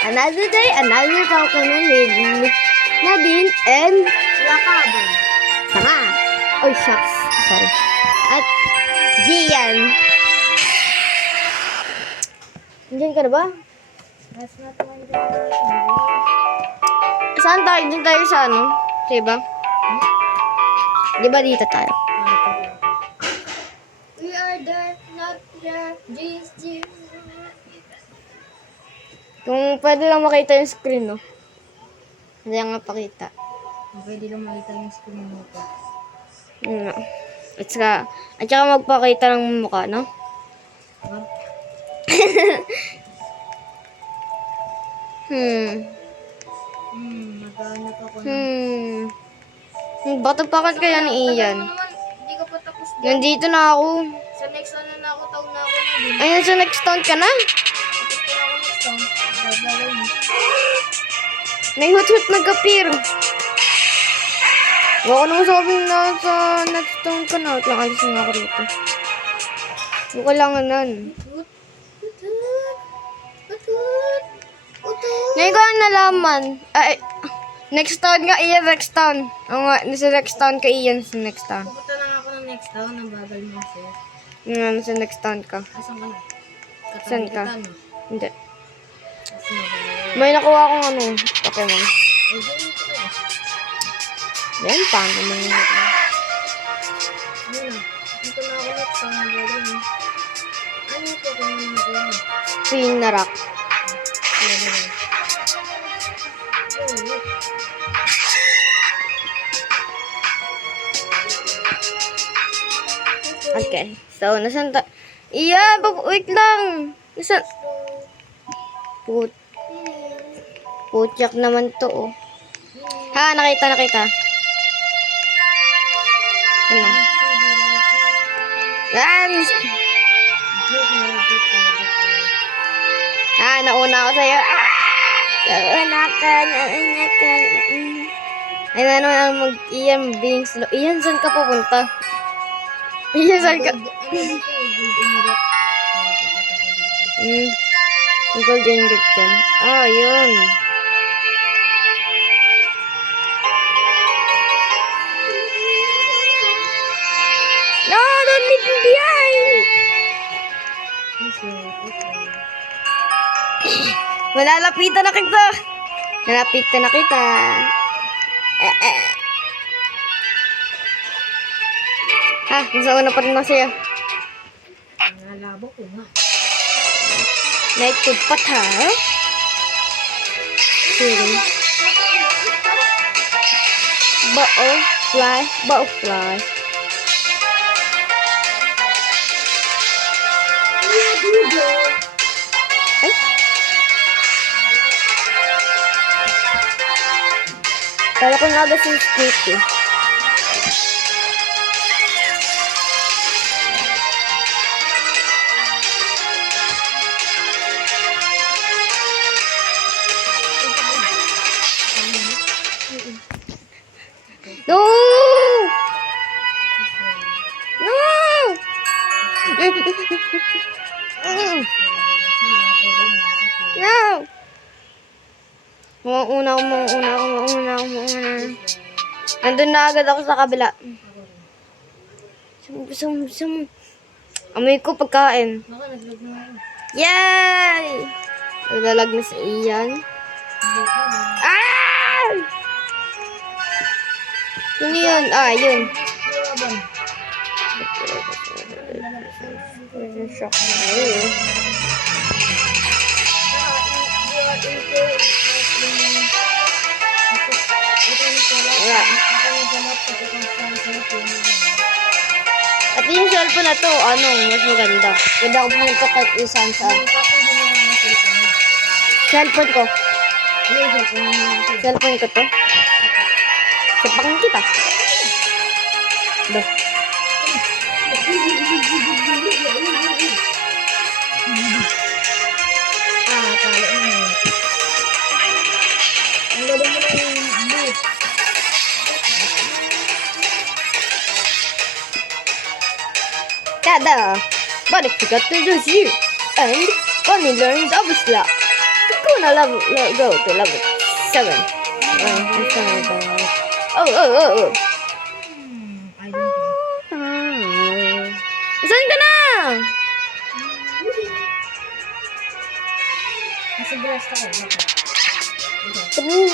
Another day, another Pokemon with Nadine and Lakabon. Tanga. Oy, shucks. Sorry. At Gian. Nandiyan ka na ba? That's not my day. Saan tayo? Diyan tayo sa ano? Sa iba? Di ba dito tayo? We are there, not there. G. Kung pwede lang makita yung screen, no? Hindi nga pakita. Pwede lang makita yung screen mo po. Yun nga. At saka magpakita ng mukha, no? Naghahanap ako ng... Bato pa kaya ni Ian? Hindi ka pa tapos dyan. Nandito na ako. Sa next ano na ako, taon na ako na din. Ayun, sa next town ka na? Tapos ko na ako next taon. Gagawin mo. May hot-hot nag-appear. Baka naman sabing na sa next town ka na. At lang alis na ako rito. Yung kailanganan. Ngayon ko lang nalaman. Ay, next town nga, Ian, next town. Oo nga, sa next town ka, Ian, sa next town. Pupunta lang ako ng next town. Ang bagal mo kasi. Nga, sa next town ka. Asan ka na? Saan ka? Katabi no? Hindi. Asan na ba? May nakuha akong ano, Pokemon. Eh, ganyan ko eh. Then, paano naman yun? Ano na? Dito na ako next town. Ang bagal mo. Ano yung Pokemon mo ko? Spinarak. Ano na? Okay. So, nasan ta... Iya, wait lang. Nasan... Putyak naman to, oh. Ha, nakita. Ano? Yan! Nauna ako sa'yo. Nauna ka. Ay, ano ang mag-iyan being slow. Iyan, saan ka pupunta? Iyan, saan ka? Yung golden gate dyan. Yun. No, don't leave me behind! Malalapitan na kita! Nalapitan na kita. Nasa una pa rin ako sa'yo. Nalabo ko nga. Naikupat ha? Sige. Butterfly. Ay? Kala ko nga ba si Skitty? No! No! Mauna ako. Nandun na agad ako sa kabila. Amoy ko pagkain. Baka naglag na ako. Yay! Naglalag na si Ian. Ano yun? Yun. Shock na yun. At yung cellphone na to, mas maganda. Pwede ako pumunta kahit isang saan. Cellphone ko. Cellphone ko to. Sapakin kita. Dah. Talo na yun. Ang ganda mo na yung blue. Tada! But I forgot to lose you. And only learned double slap. wanna go to level 7. Oh, oh, oh, oh. I don't know. Saan ka na? Nasa breast ako. Bakit?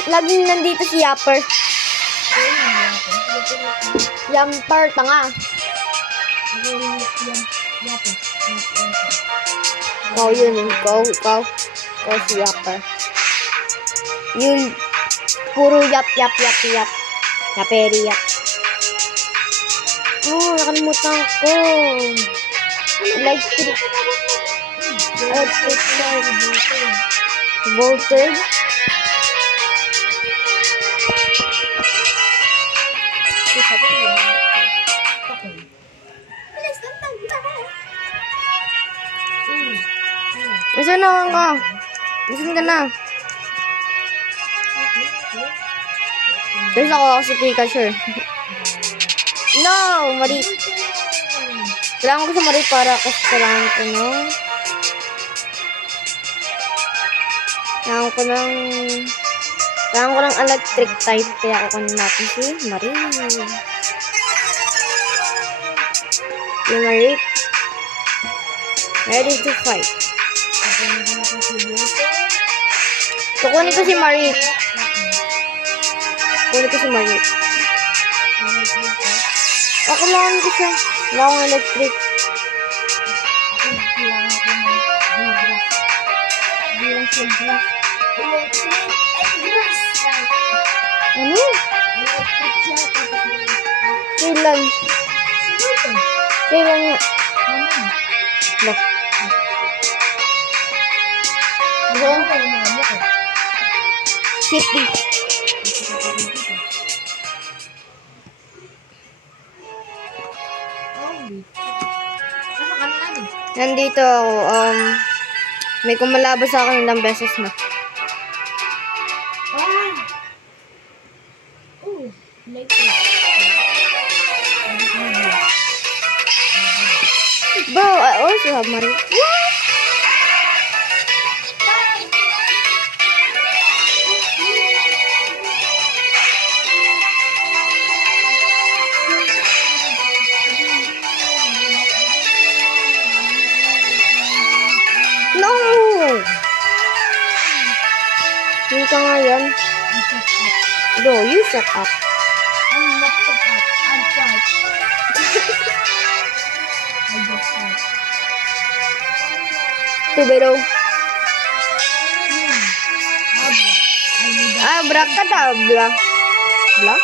Laging nandito si Yapper. Okay, yapo. Yamper, tanga. Ako rin yapo. Ikaw yun. Ikaw si Yapper. Yun, puro yap. Yaperi yap. Oh, nakalimutan ko. Electric voltage. Saan na ka? Saan ka na? There's ako si Pikachu. No, Marie. Kailangan ko sa Marie para kasi kailangan ko ng electric type kaya ako kunin natin si Marie. Si Marie. Ready to fight. Kukunin ko si Marie. Kailangan ko siya. Wala akong electric. Ano? Kailan nga? Ba? City. Nandito ako, may kumalabas sa akin ilang beses na. Bro, I also have Marie. No! Hindi ka nga yan. Bro, you shut up. I'm not shut up. I'm quiet. I just quiet. Tubido. Abra. Abracadabra. Bla?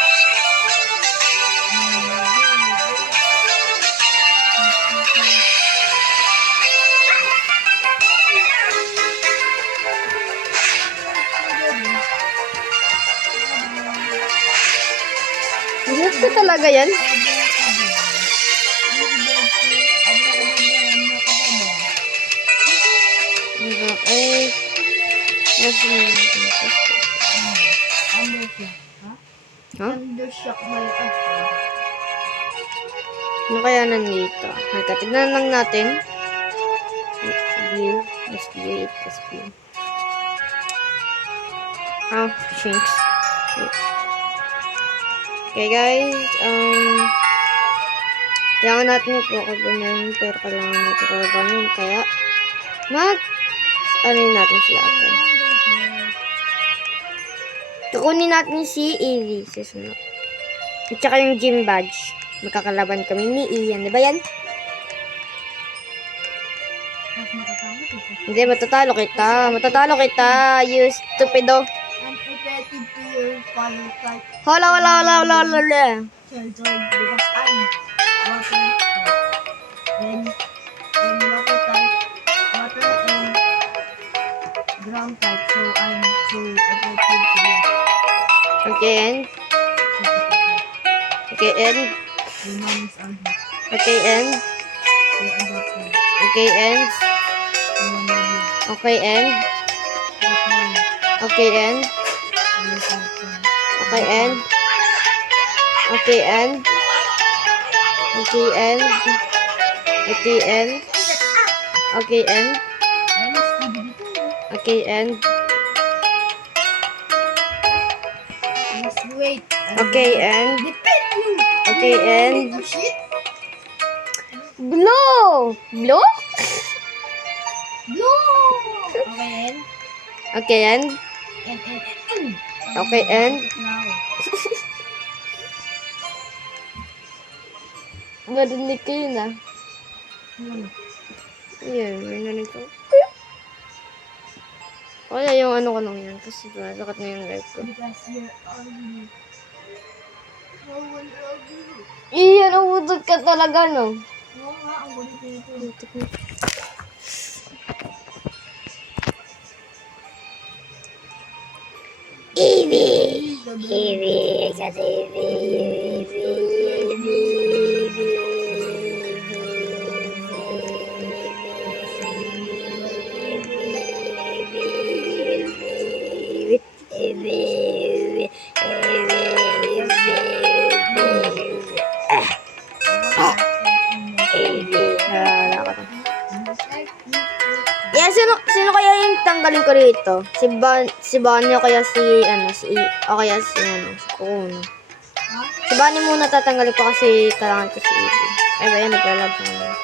Gusto talaga yan? Ay. Huh? Undershock my husband. Ano kaya nandito? Tignan lang natin. View. Let's view it. Let's view. Shinks. Okay guys, kailangan natin yung Pokebanin, pero kailangan natin Pokebanin, kaya ano natin sila, okay. Kukunin natin si Eevee, susunod. At saka yung gym badge. Magkakalaban kami ni Ian, di ba yan? Hindi, matatalo kita, you stupido. I'm effective to your fire type. Hola. Because I'm water type. And water type, water and ground type. So I'm so effective to you. Okay, and? Okay, and? Your mom is ugly. Okay, and? You're adopted. Okay, and? You're ugly. Okay, and? You're fine. Okay, and? You're fine. Okay, and? Okay, and? Okay, and? Okay, and? Okay, and? I'm Scooby-Doo. Okay, and? Wait. Okay, and... Depend you. Okay, and... Oh, shit. Blue! Blue? Blue. Okay, and? Okay, and... And. Okay, and... Now. Narinig ko yun ah. Ano? Yun, may narinig ko. Kaya yung ano ko lang yan. Kasi sakat na yung life ko. Because you're ugly. No one ugly. Iyan, ang utot ka talaga, no? Oo nga, ang gulit nito. Evie! Evie! Kasi Yeah, sino kaya yung tanggalin ko rito? Si Bonnie o kaya o kaya si Kuno. Si Bonnie muna tatanggalin ko kasi kailangan ko si Evie. Ay ba yan, naglalab na naman.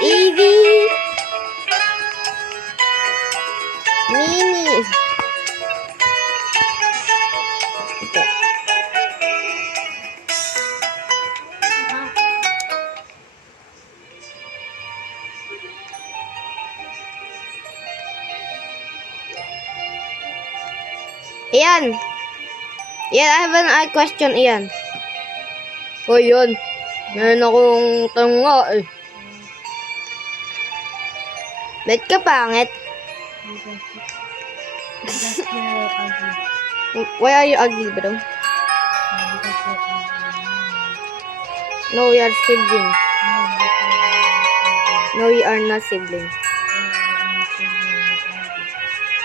Evie! Mini! Okay. Ian! Ian, I have a question, Ian. O yun. Meron akong tanong nga eh. Ba't ka pangit? Because you're ugly. Why are you ugly, bro? Because you're ugly. No, we are sibling. No, No, we are not sibling.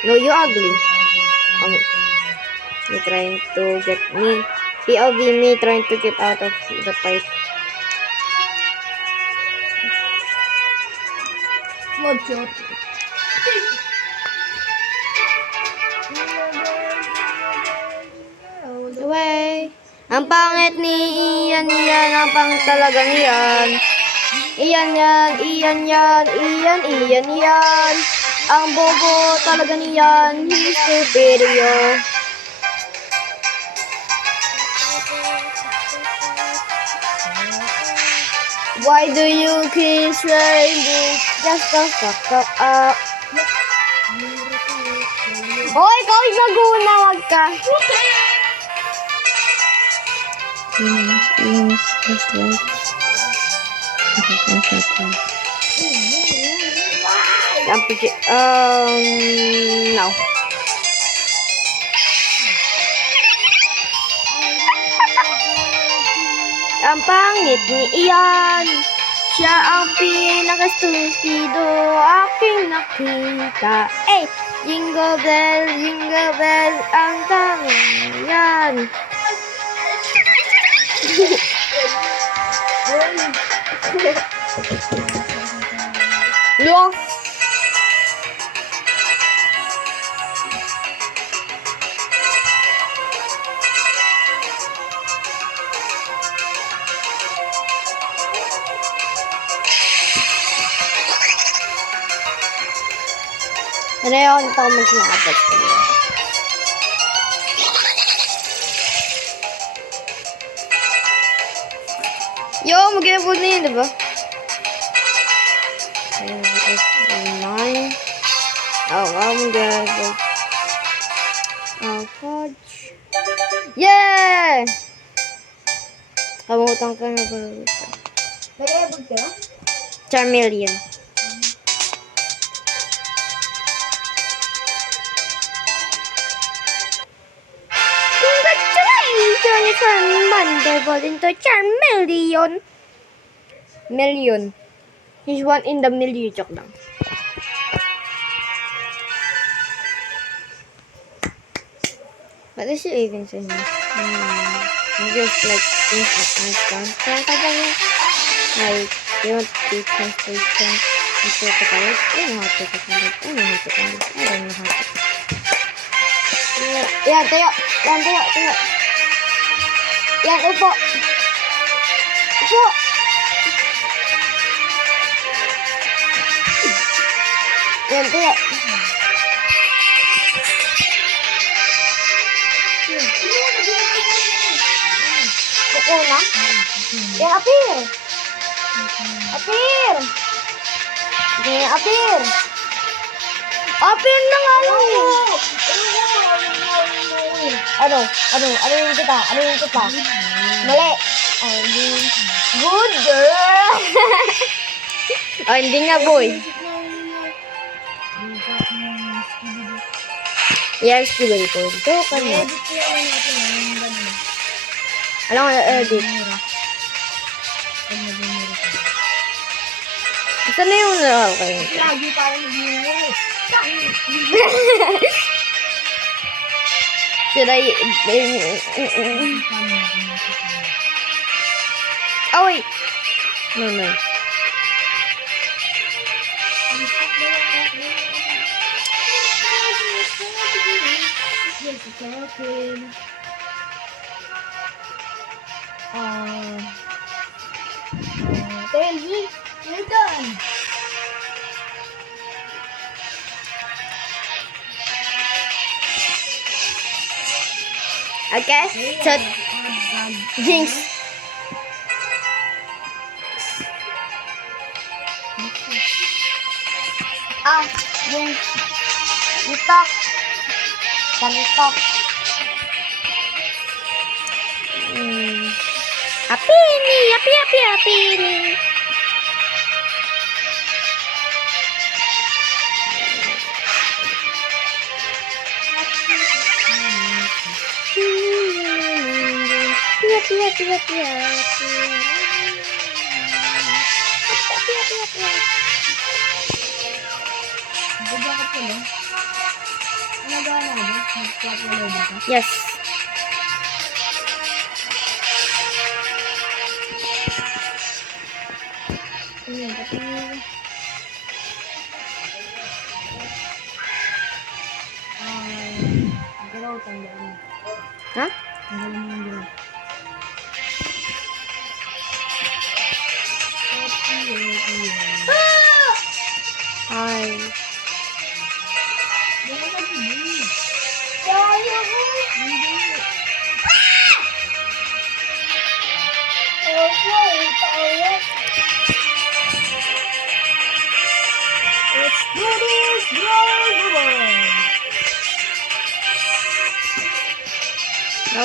No, you ugly. Me trying to get me. POV me trying to get out of the fight. Watch out. Away. Ang pangit ni Ian yan. Ang pangit talaga ni Ian. Ian yan. Ian yan. Ian yan. Ang bobo talaga ni Ian. He's superior. Why do you keep saying this? Just to fuck up. Hoy, ikaw yung nag-una, wag ka. No. Ang pangit ni Ian. Siya ang pinaka-stupido aking nakita. Eh, jingle bell, ang tanong yan. Lo. Ano yung ako mag-nakapag ko. Yo, mag-i-upload na yun, diba? 9. Oh, I'm good. Oh, fudge. Yeah! Kamutan ka na ba? Nag-e-ebog ka? Charmeleon. Congratulations on Mandible into Charmeleon. Million. He's one in the million. Joke lang. What is he even saying? Just like things I can't. Like, you want to translation into Tagalog? I don't know how to Tagalog. I don't know how to Tagalog. I don't know how to. Yan, tayo. Yan, tayo, tayo. Yan, upo. Upo. Yan, tayo. Upo na. Yan, apir. Apir. Yan, apir. Apir na nga lang. Ano yung kita? Mali. Good girl. Oh, hindi nga, boy. Yes, siguro ko. Ito ka na. Alam ko, edit. Saan na yung okay? Lagi parang hindi. Should I... Oh, wait. No. Tell me, you're done. Okay, so... Jinx. Jinx. Itok. Tantok. Apini, apini. Pia. Bigyan ko pala. Ano gano'n na ba? Nag-plot na ba? Yes. Galaw, tanggalin. Ha? Tanggalin mo yung galaw. Hi. Let's do this, bro!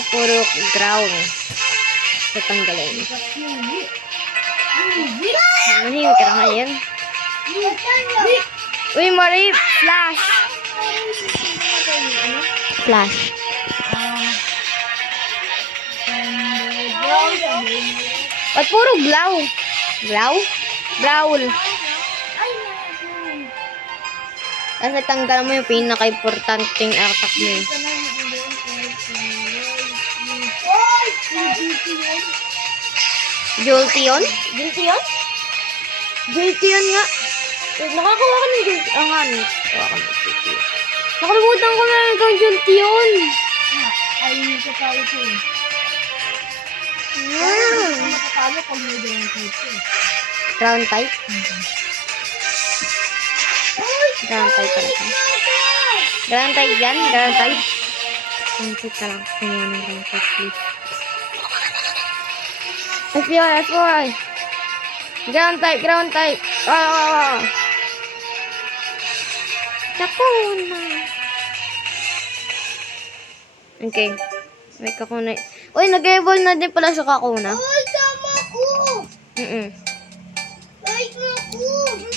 Puro ground. Tatanggalin. Manahimik ka na ngayon. Uy, Marie! Flash! Flash. Ba't puro glow? Glow? Growl. Kasi tanggal mo yung pinaka-importanting attack niya. Jolteon? Jolteon nga. Nakakuha ka ng Jolteon. Ah, nga. Nakakuha ka ng Jolteon. Nakalimutan ko na yung Jolteon. Ay, sa tao ito eh. Matatalo pag may dalawang type eh. Ground type? Ground type pala siya. Ground type yan? Ground type? Ground type ka lang. Kumuha ng ground type, please. SPY. Ground type. Kakuna. Okay. May kakuna. Uy, nag-evolve na din pala sa kakuna. Ay, tama ko! Like na ko!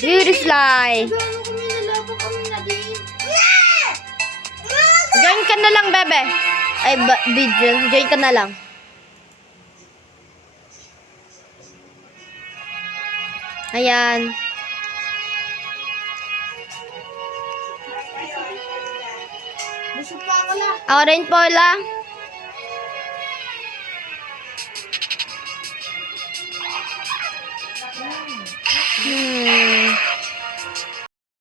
Beautifly. Gano'n kami nalaban kami na din. Join ka na lang, bebe. Ay, video. Join ka na lang. Ayan. Busog pa ako lang. Ako rin po, la.